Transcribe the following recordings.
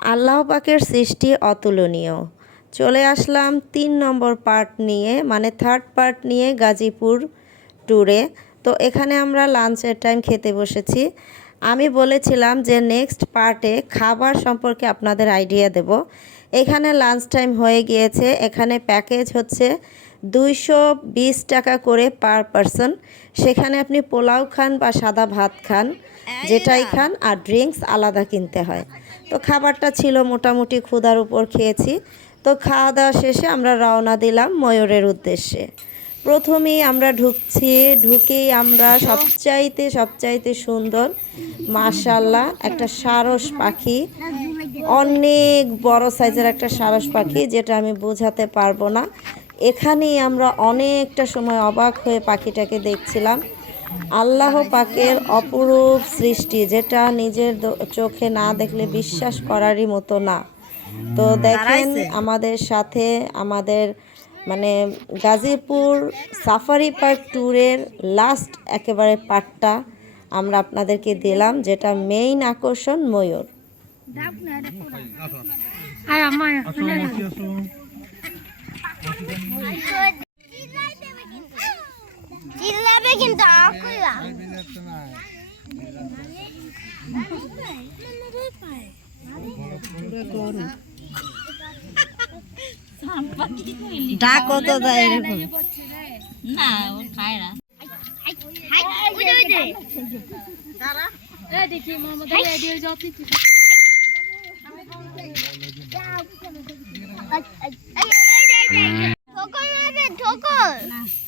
আল্লাহ পাকের সৃষ্টি অতুলনীয়। চলে আসলাম তিন নম্বর পার্ট নিয়ে মানে থার্ড পার্ট নিয়ে গাজীপুর ট্যুরে তো এখানে আমরা লাঞ্চের টাইম খেতে বসেছি। আমি বলেছিলাম যে নেক্সট পার্টে খাবার সম্পর্কে আপনাদের আইডিয়া দেব। এখানে লাঞ্চ টাইম হয়ে গিয়েছে। এখানে প্যাকেজ হচ্ছে দুইশো বিশ টাকা করে পার পারসন সেখানে আপনি পোলাও খান বা সাদা ভাত খান। যেটাই খান আর ড্রিঙ্কস আলাদা কিনতে হয়। তো খাবারটা ছিল মোটামুটি ক্ষুধার উপর খেয়েছি। তো খাওয়া দাওয়া শেষে আমরা রওনা দিলাম ময়ূরের উদ্দেশ্যে। প্রথমেই আমরা ঢুকছি ঢুকেই আমরা সবচাইতে সবচাইতে সুন্দর মাশাল্লাহ একটা সারস পাখি। অনেক বড় সাইজের একটা সারস পাখি যেটা আমি বোঝাতে পারব না। এখানেই আমরা অনেকটা সময় অবাক হয়ে পাখিটাকে দেখছিলাম। আল্লাহ পাকের অপরূপ সৃষ্টি যেটা নিজের দ- চোখে না দেখলে বিশ্বাস করারই মতো না। তো দেখেন আমাদের সাথে আমাদের মানে গাজীপুর সাফারি পার্ক ট্যুরের লাস্ট একেবারে পার্টটা আমরা আপনাদেরকে দিলাম যেটা মেইন আকর্ষণ ময়ূর। চিল্লাবে কিন্তু আকুলা ডাকও তো দেয় এরকম ঠোকর মারবে ঠোকর এই যে দেখো কি সুন্দর শোন। এই দেখো,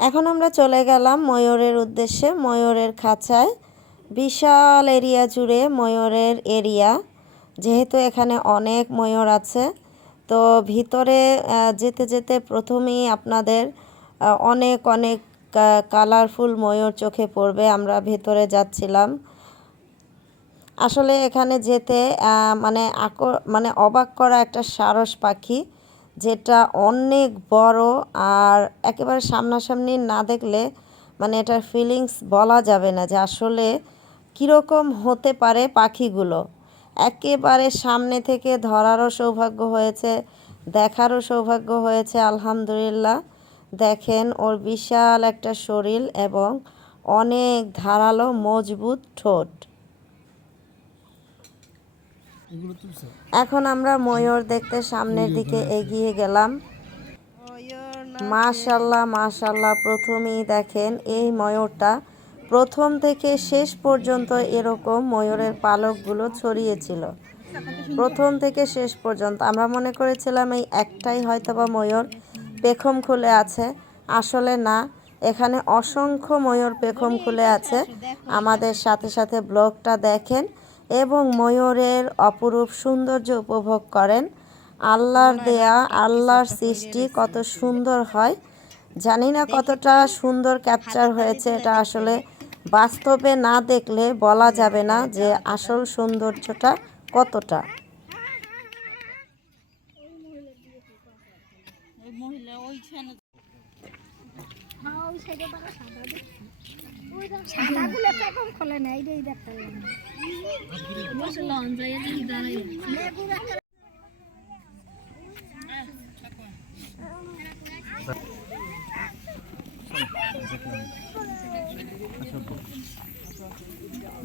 এখন আমরা চলে গেলাম ময়ূরের উদ্দেশ্যে, ময়ূরের খাঁচায়। বিশাল এরিয়া জুড়ে ময়ূরের এরিয়া। যেহেতু এখানে অনেক ময়ূর আছে, তো ভিতরে যেতে যেতে প্রথমেই আপনাদের অনেক অনেক কালারফুল ময়ূর চোখে পড়বে, আমরা ভেতরে যাচ্ছিলাম। আসলে এখানে যেতে মানে আকর মানে অবাক করা একটা সারস পাখি, যেটা অনেক বড় আর একেবারে সামনাসামনি না দেখলে মানে এটার ফিলিংস বলা যাবে না যে আসলে কীরকম হতে পারে পাখিগুলো। একেবারে সামনে থেকে ধরারও সৌভাগ্য হয়েছে, দেখারও সৌভাগ্য হয়েছে, আলহামদুলিল্লাহ। দেখেন ওর বিশাল একটা শরীর এবং অনেক ধারালো মজবুত ঠোঁট। এখন আমরা ময়ূর দেখতে সামনের দিকে এগিয়ে গেলাম। মাশাল্লাহ মাশাল্লাহ প্রথমেই দেখেন এই ময়ূরটা। প্রথম থেকে শেষ পর্যন্ত এরকম ময়ূরের পালকগুলো ছড়িয়েছিল। প্রথম থেকে শেষ পর্যন্ত আমরা মনে করেছিলাম এই একটাই হয়তোবা ময়ূর। পেখম খুলে আছে। আসলে না এখানে অসংখ্য ময়ূর পেখম খুলে আছে। আমাদের সাথে সাথে ব্লগটা দেখেন এবং ময়ূরের অপরূপ সৌন্দর্য উপভোগ করেন। আল্লাহর দেয়া আল্লাহর সৃষ্টি কত সুন্দর হয়। জানি না কতটা সুন্দর ক্যাপচার হয়েছে এটা আসলে বাস্তবে না দেখলে বলা যাবে না যে আসল সৌন্দর্যটা কতটা। সাদাগুলো তো এখন খোলে না এইটাই দেখতে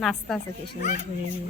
নাস্তা আছে কি সুন্দর ঘুরে নিয়ে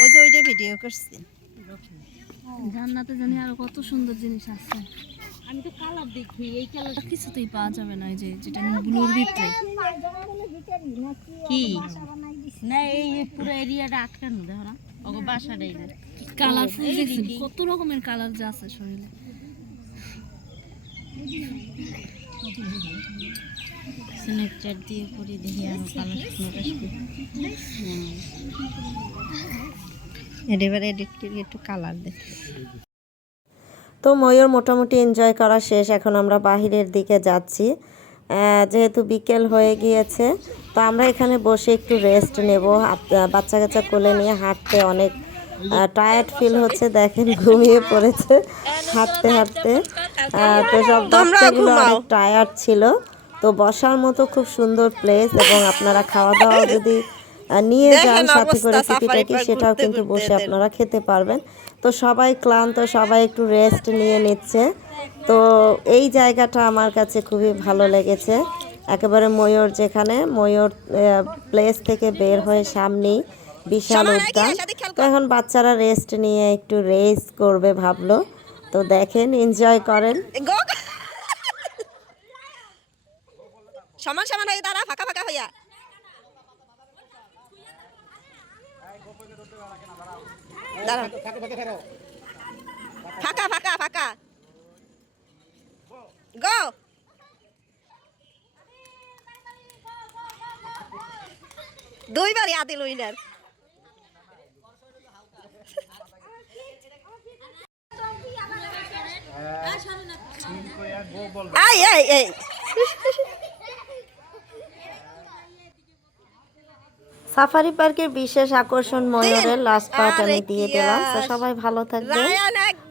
ওই যে ওইটা ভিডিও করছি। জান্নাতে জানি আরও কত সুন্দর জিনিস আছে। আমি তো কালার দেখি এই কালার কিছুতেই পাওয়া যাবে না যে যেটা ব্লুর ভিতরে। কি? না এই পুরো এরিয়াটা আটকানো দেখো না ওগো বাসাটাই না কালারফুল দেখছেন? কত রকমের কালার যে আছে শরীরে। স্ন্যাপচ্যাট দিয়ে করি দেখি আরও কালার এবার এডিট করে একটু কালার দে তো ময়ূর মোটামুটি এনজয় করা শেষ এখন আমরা বাহিরের দিকে যাচ্ছি। যেহেতু বিকেল হয়ে গিয়েছে তো আমরা এখানে বসে একটু রেস্ট নেব। বাচ্চা কাচ্চা কোলে নিয়ে হাঁটতে অনেক টায়ার্ড ফিল হচ্ছে দেখেন ঘুমিয়ে পড়েছে হাঁটতে হাঁটতে। তো সব বাচ্চাগুলো অনেক টায়ার্ড ছিল। তো বসার মতো খুব সুন্দর প্লেস এবং আপনারা খাওয়া দাওয়া যদি নিয়ে যান সাথে করে টিকিটাকি সেটাও কিন্তু বসে আপনারা খেতে পারবেন। তো সবাই ক্লান্ত সবাই একটু রেস্ট নিয়ে নিচ্ছে। তো এই জায়গাটা আমার কাছে খুবই ভালো লেগেছে। একেবারে ময়ূর যেখানে ময়ূর প্লেস থেকে বের হয়ে সামনেই বিশাল উদ্যান। তো এখন বাচ্চারা রেস্ট নিয়ে একটু রেস্ট করবে ভাবলো। তো দেখেন এনজয় করেন। সমান সমান হয়ে দাঁড়া ফাঁকা ফাঁকা হইয়া। ফাঁকা ফাঁকা ফাঁকা। গো। দুইবার আদিল উইনার এই এই এই সাফারি পার্কের বিশেষ আকর্ষণ ময়ূরের লাস্ট পার্ট আমি দিয়ে দিলাম। তো সবাই ভালো থাকবে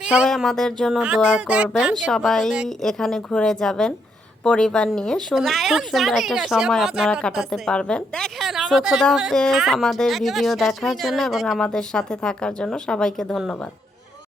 সবাই আমাদের জন্য দোয়া করবেন। সবাই এখানে ঘুরে যাবেন পরিবার নিয়ে। খুব সুন্দর একটা সময় আপনারা কাটাতে পারবেন। তো খোদা হাফেজ আমাদের ভিডিও দেখার জন্য এবং আমাদের সাথে থাকার জন্য সবাইকে ধন্যবাদ।